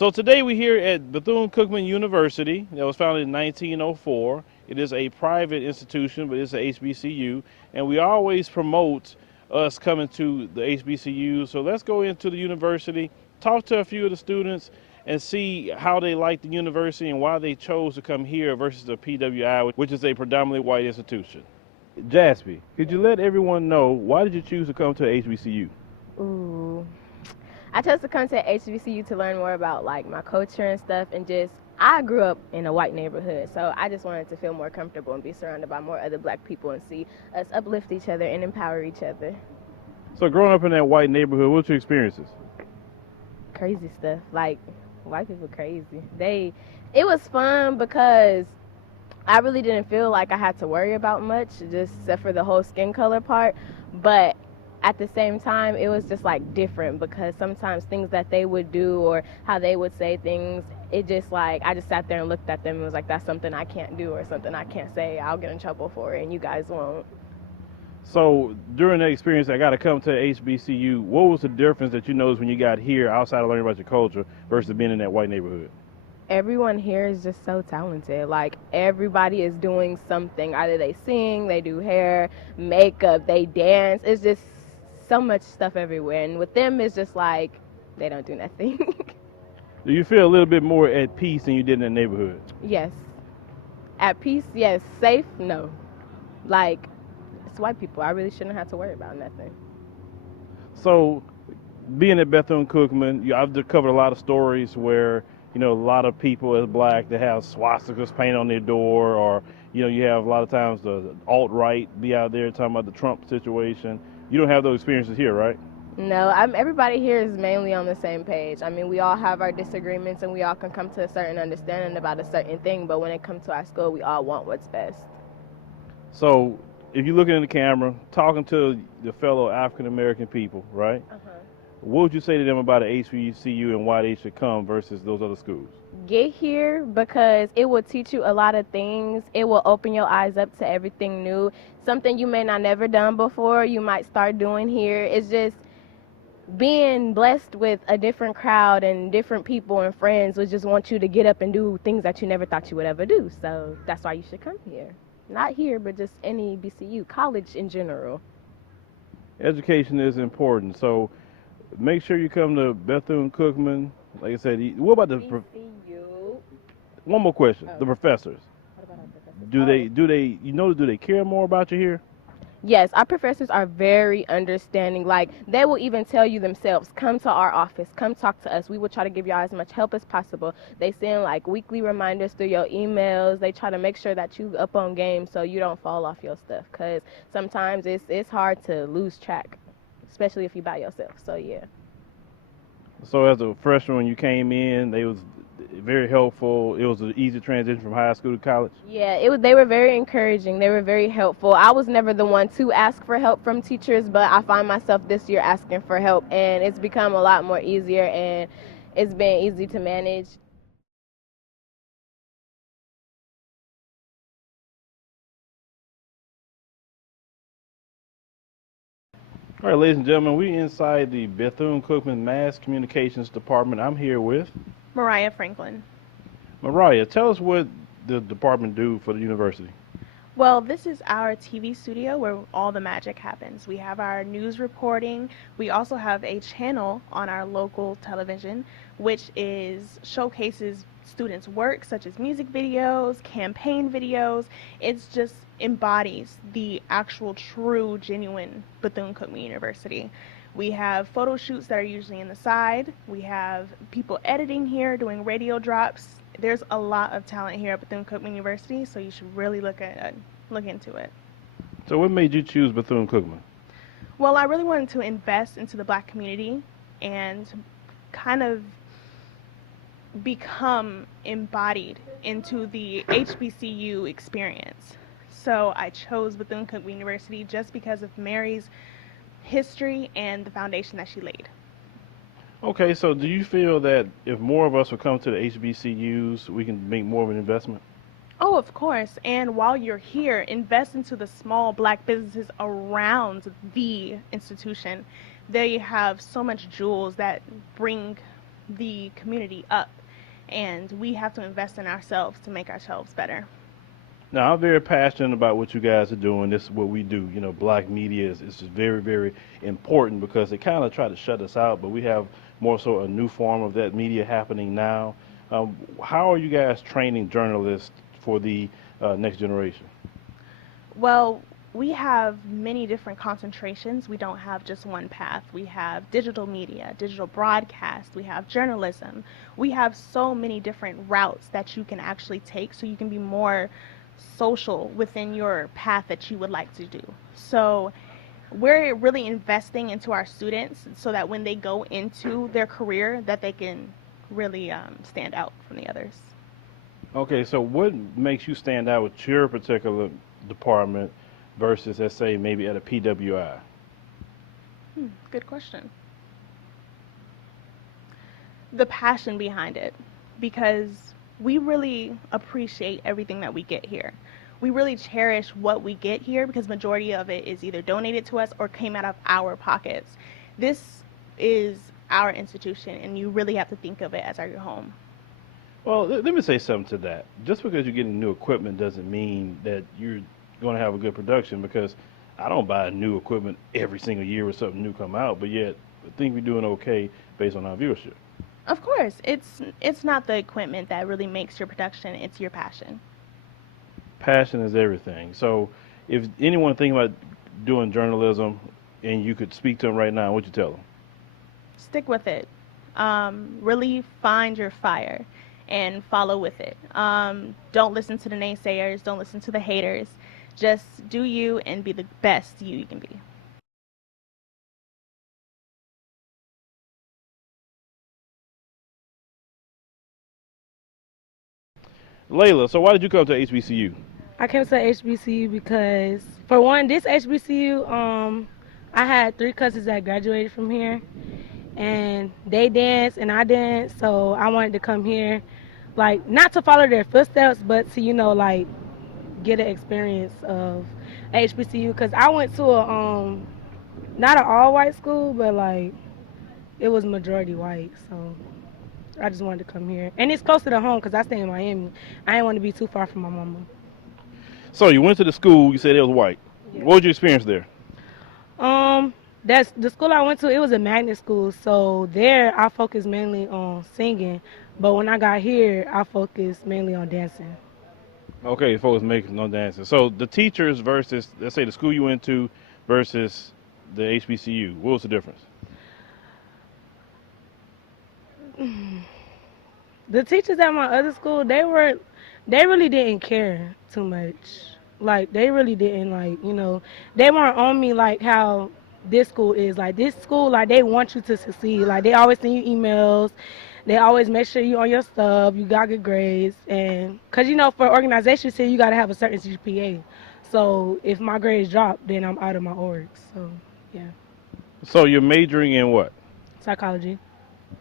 So today we're here at Bethune-Cookman University that was founded in 1904. It is a private institution, but it's a HBCU, and we always promote us coming to the HBCU. So let's go into the university, talk to a few of the students, and see how they like the university and why they chose to come here versus the PWI, which is a predominantly white institution. Jaspy, could you let everyone know why did you choose to come to HBCU? Ooh. I chose to come to HBCU to learn more about like my culture and stuff, and just I grew up in a white neighborhood, so I just wanted to feel more comfortable and be surrounded by more other black people and see us uplift each other and empower each other. So growing up in that white neighborhood, what's your experiences? Crazy stuff, like white people crazy. It was fun because I really didn't feel like I had to worry about much, just except for the whole skin color part, but at the same time, it was just like different because sometimes things that they would do or how they would say things, it just like I just sat there and looked at them and was like, that's something I can't do or something I can't say. I'll get in trouble for it and you guys won't. So during that experience, I got to come to HBCU. What was the difference that you noticed when you got here outside of learning about your culture versus being in that white neighborhood? Everyone here is just so talented. Like everybody is doing something. Either they sing, they do hair, makeup, they dance. It's just so much stuff everywhere, and with them it's just like they don't do nothing. Do you feel a little bit more at peace than you did in the neighborhood? Yes. At peace, yes. Safe, no. Like, it's white people. I really shouldn't have to worry about nothing. So being at Bethune-Cookman, I've covered a lot of stories where a lot of people as black that have swastikas painted on their door, or you have a lot of times the alt-right be out there talking about the Trump situation. You don't have those experiences here, right? No, everybody here is mainly on the same page. I mean, we all have our disagreements and we all can come to a certain understanding about a certain thing, but when it comes to our school, we all want what's best. So if you're looking in the camera, talking to the fellow African-American people, right? What would you say to them about an HBCU and why they should come versus those other schools? Get here because it will teach you a lot of things. It will open your eyes up to everything new. Something you may not never done before, you might start doing here. It's just being blessed with a different crowd and different people and friends would just want you to get up and do things that you never thought you would ever do. So that's why you should come here. Not here, but just any BCU, college in general. Education is important. So make sure you come to Bethune-Cookman. Like I said, what about the BCU? one more question? Oh. The professors. What about our professors? Do they care more about you here? Yes, our professors are very understanding. Like, they will even tell you themselves, come to our office, come talk to us. We will try to give y'all as much help as possible. They send like weekly reminders through your emails. They try to make sure that you up on game so you don't fall off your stuff, because sometimes it's hard to lose track, especially if you by yourself. So yeah. So as a freshman, when you came in, they was very helpful. It was an easy transition from high school to college. Yeah, they were very encouraging. They were very helpful. I was never the one to ask for help from teachers, but I find myself this year asking for help, and it's become a lot more easier, and it's been easy to manage. All right, ladies and gentlemen, we're inside the Bethune-Cookman Mass Communications Department. I'm here with Mariah Franklin. Mariah. Tell us what the department do for the university. Well, this is our TV studio where all the magic happens. We have our news reporting. We also have a channel on our local television which showcases students' work, such as music videos, campaign videos. It's just embodies the actual, true, genuine Bethune-Cookman University. We have photo shoots that are usually in the side. We have people editing here, doing radio drops. There's a lot of talent here at Bethune-Cookman University, so you should really look into it. So what made you choose Bethune-Cookman? Well, I really wanted to invest into the black community and kind of become embodied into the HBCU experience. So I chose Bethune-Cookman University just because of Mary's history and the foundation that she laid. Okay, so do you feel that if more of us would come to the HBCUs, we can make more of an investment? Oh, of course. And while you're here, invest into the small black businesses around the institution. They have so much jewels that bring the community up, and we have to invest in ourselves to make ourselves better. Now, I'm very passionate about what you guys are doing. This is what we do. Black media is just very, very important because they kind of try to shut us out, but we have more so a new form of that media happening now. How are you guys training journalists for the next generation? Well, we have many different concentrations. We don't have just one path. We have digital media, digital broadcast, we have journalism. We have so many different routes that you can actually take so you can be more social within your path that you would like to do. So we're really investing into our students so that when they go into their career that they can really stand out from the others. Okay, so what makes you stand out with your particular department versus, let's say, maybe at a PWI? Good question. The passion behind it, because we really appreciate everything that we get here. We really cherish what we get here because majority of it is either donated to us or came out of our pockets. This is our institution, and you really have to think of it as your home. Well, let me say something to that. Just because you're getting new equipment doesn't mean that you're going to have a good production, because I don't buy new equipment every single year when something new come out, but yet I think we're doing okay based on our viewership. Of course, it's not the equipment that really makes your production, it's your passion. Passion is everything. So if anyone thinking about doing journalism and you could speak to them right now, what'd you tell them? Stick with it. Really find your fire and follow with it. Don't listen to the naysayers, don't listen to the haters. Just do you and be the best you can be. Layla, so why did you come to HBCU? I came to HBCU because, for one, this HBCU, I had 3 cousins that graduated from here, and they danced and I danced, so I wanted to come here, like, not to follow their footsteps, but to, like, get an experience of HBCU, because I went to not an all-white school, but, like, it was majority white, so I just wanted to come here. And it's closer to home because I stay in Miami. I didn't want to be too far from my mama. So you went to the school, you said it was white. Yeah. What was your experience there? That's the school I went to. It was a magnet school, so there I focused mainly on singing. But when I got here, I focused mainly on dancing. Okay, folks making no dancing. So the teachers versus, let's say, the school you went to versus the HBCU, what was the difference? The teachers at my other school, they really didn't care too much. Like, they really didn't, like, they weren't on me like how this school is. Like, this school, like, they want you to succeed. Like, they always send you emails. They always make sure you on your stuff, you got good grades. And, because, for organizations here, you got to have a certain GPA. So, if my grades drop, then I'm out of my org. So, yeah. So you're majoring in what? Psychology.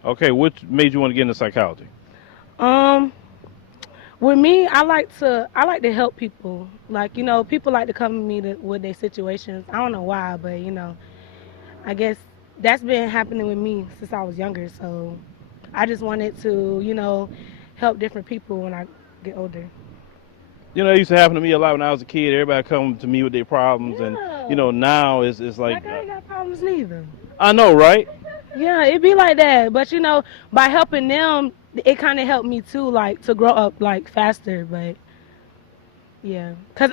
Okay, what made you want to get into psychology? With me, I like to help people. Like, people like to come to me with their situations. I don't know why, but I guess that's been happening with me since I was younger. So I just wanted to, help different people when I get older. It used to happen to me a lot when I was a kid. Everybody come to me with their problems, Yeah. and now it's like I ain't got problems neither. I know, right? Yeah, it be like that. But by helping them, it kind of helped me too, like, to grow up like faster. But yeah, cause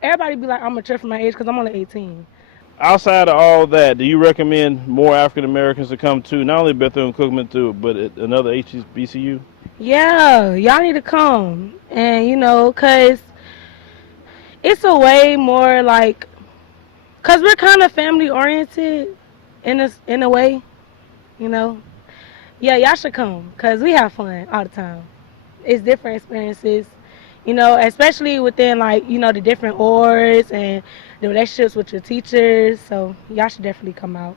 everybody be like I'm mature for my age, cause I'm only 18. Outside of all that, do you recommend more African Americans to come to not only Bethune-Cookman but another HBCU? Yeah, y'all need to come, and cause it's a way more like, cause we're kind of family oriented in a way, Yeah, y'all should come, cause we have fun all the time. It's different experiences, especially within, like, the different orgs and the relationships with your teachers. So y'all should definitely come out.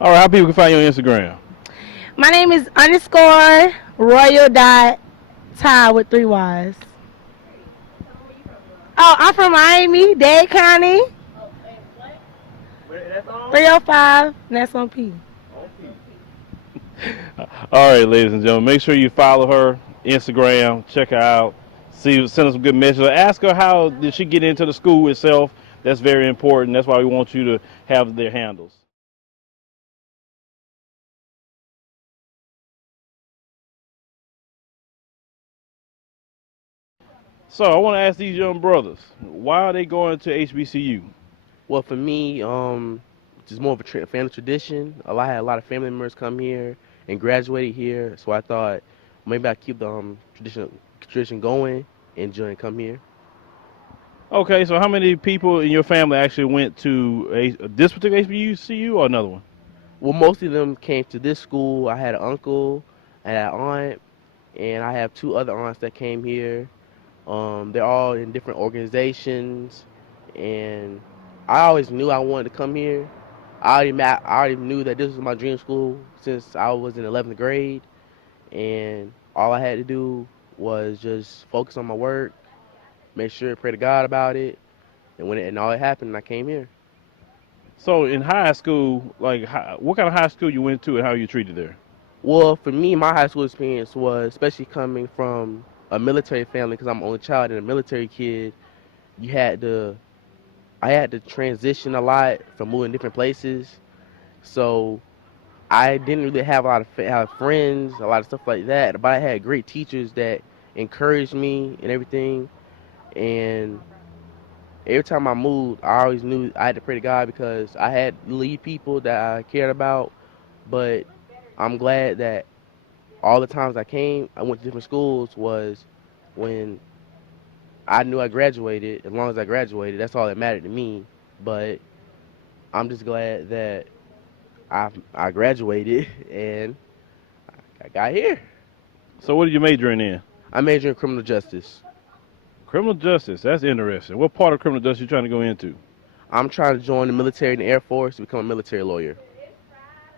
All right, how people can find you on Instagram? My name is _royal.ty with 3 Ys. Oh, I'm from Miami, Dade County. 305, and that's on P. All right, ladies and gentlemen, make sure you follow her Instagram, check her out, send her some good messages. Ask her how did she get into the school itself. That's very important. That's why we want you to have their handles. So I want to ask these young brothers, why are they going to HBCU? Well, for me, it's more of a family tradition. I had a lot of family members come here and graduated here, so I thought maybe I keep the tradition going and join come here. Okay, so how many people in your family actually went to this particular HBCU or another one? Well, most of them came to this school. I had an uncle, I had an aunt, and I have two other aunts that came here. They're all in different organizations, and I always knew I wanted to come here. I already knew that this was my dream school since I was in 11th grade, and all I had to do was just focus on my work, make sure pray to God about it, and and all it happened, I came here. So in high school, like what kind of high school you went to and how you treated there? Well, for me, my high school experience was, especially coming from a military family, because I'm an only child and a military kid. You had to, I had to transition a lot from moving different places, so I didn't really have a lot of have friends, a lot of stuff like that. But I had great teachers that encouraged me and everything. And every time I moved, I always knew I had to pray to God because I had lead people that I cared about. But I'm glad that all the times I went to different schools was when I knew I graduated. As long as I graduated, that's all that mattered to me. But I'm just glad that I graduated and I got here. So what are you majoring in? I major in criminal justice. Criminal justice. That's interesting. What part of criminal justice you trying to go into? I'm trying to join the military and the Air Force to become a military lawyer.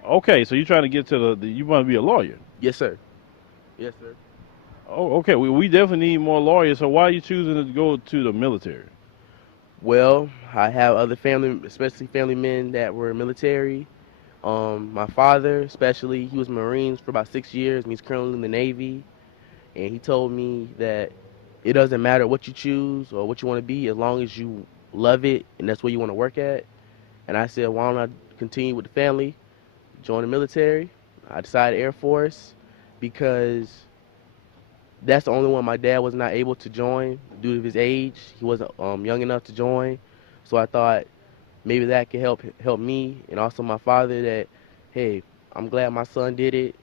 Okay, so you're trying to get to you want to be a lawyer. Yes, sir. Yes, sir. Oh, okay. We definitely need more lawyers. So why are you choosing to go to the military? Well, I have other family, especially family men that were military. My father, especially, he was Marines for about 6 years, and he's currently in the Navy. And he told me that it doesn't matter what you choose or what you want to be, as long as you love it and that's where you want to work at. And I said, why don't I continue with the family, join the military? I decided Air Force because that's the only one my dad was not able to join due to his age. He wasn't young enough to join. So I thought maybe that could help me and also my father that, hey, I'm glad my son did it.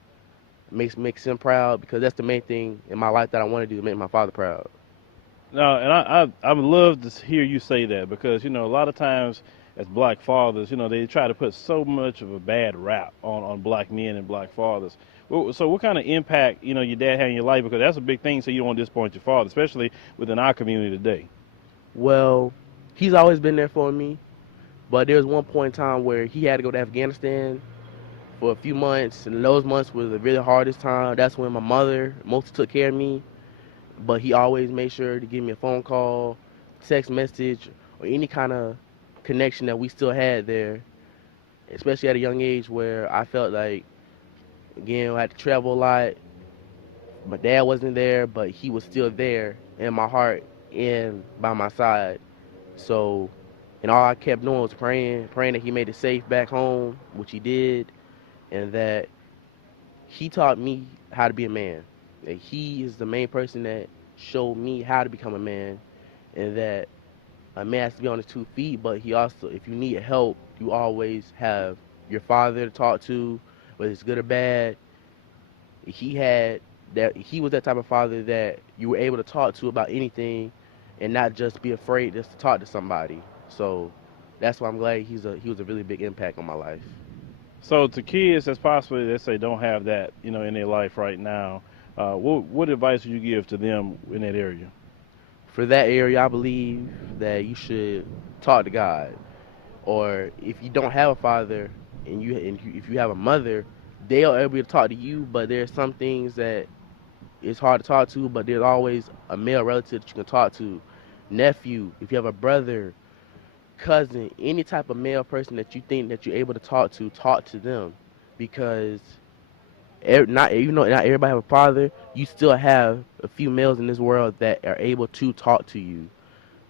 Makes him proud because that's the main thing in my life that I want to do, to make my father proud. No, and I would love to hear you say that because a lot of times as black fathers, they try to put so much of a bad rap on black men and black fathers. So what kind of impact your dad had in your life, because that's a big thing, so you don't want to disappoint your father, especially within our community today. Well, he's always been there for me, but there was one point in time where he had to go to Afghanistan for a few months, and those months were the really hardest time. That's when my mother mostly took care of me, but he always made sure to give me a phone call, text message, or any kind of connection that we still had there, especially at a young age where I felt like, again, I had to travel a lot. My dad wasn't there, but he was still there in my heart and by my side. So, and all I kept doing was praying that he made it safe back home, which he did, and that he taught me how to be a man. That he is the main person that showed me how to become a man, and that a man has to be on his 2 feet, but he also, if you need help, you always have your father to talk to, whether it's good or bad. He was that type of father that you were able to talk to about anything and not just be afraid just to talk to somebody. So that's why I'm glad he was a really big impact on my life. So to kids that's possibly, let's say, don't have that in their life right now, what advice would you give to them in that area? For that area, I believe that you should talk to God. Or if you don't have a father if you have a mother, they'll able to talk to you. But there's some things that it's hard to talk to. But there's always a male relative that you can talk to, nephew. If you have a brother, cousin, any type of male person that you think that you're able to talk to them, because Not even though not everybody have a father, you still have a few males in this world that are able to talk to you.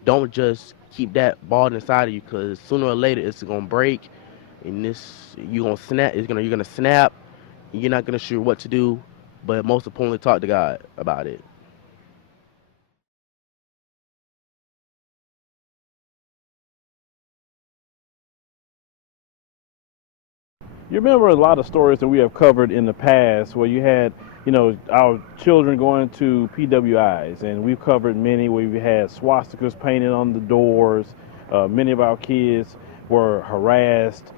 Don't just keep that ball inside of you, because sooner or later it's gonna break, and this you gonna snap. You're gonna snap. And you're not gonna sure what to do, but most importantly, talk to God about it. You remember a lot of stories that we have covered in the past where you had, our children going to PWIs, and we've covered many where we had swastikas painted on the doors. Many of our kids were harassed.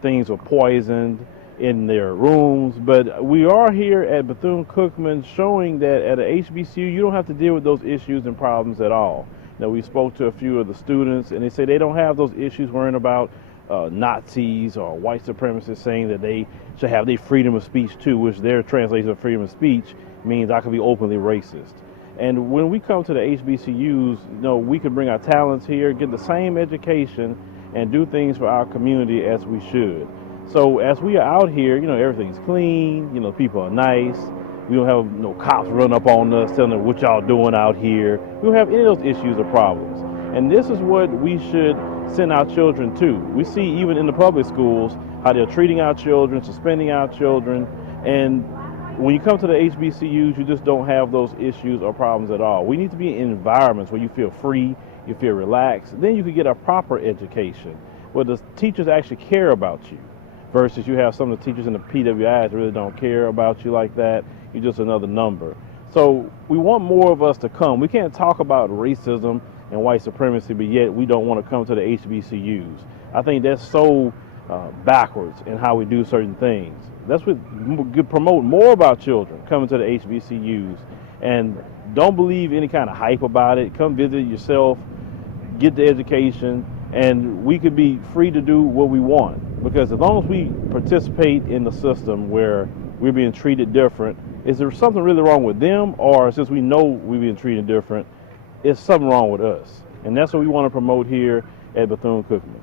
Things were poisoned in their rooms. But we are here at Bethune-Cookman showing that at a HBCU, you don't have to deal with those issues and problems at all. Now, we spoke to a few of the students, and they say they don't have those issues worrying about Nazis or white supremacists saying that they should have their freedom of speech too, which their translation of freedom of speech means I can be openly racist. And when we come to the HBCUs, we can bring our talents here, get the same education, and do things for our community as we should. So as we are out here, everything's clean, people are nice. We don't have no cops run up on us telling us what y'all doing out here. We don't have any of those issues or problems. And this is what we should send our children to. We see even in the public schools how they're treating our children, suspending our children, and when you come to the HBCUs, you just don't have those issues or problems at all. We need to be in environments where you feel free, you feel relaxed, then you can get a proper education where the teachers actually care about you, versus you have some of the teachers in the PWIs that really don't care about you like that. You're just another number. So we want more of us to come. We can't talk about racism and white supremacy, but yet we don't want to come to the HBCUs. I think that's so backwards in how we do certain things. That's what could promote more about children coming to the HBCUs, and don't believe any kind of hype about it. Come visit yourself, get the education, and we could be free to do what we want. Because as long as we participate in the system where we're being treated different, is there something really wrong with them, or since we know we're being treated different, is something wrong with us? And that's what we want to promote here at Bethune-Cookman.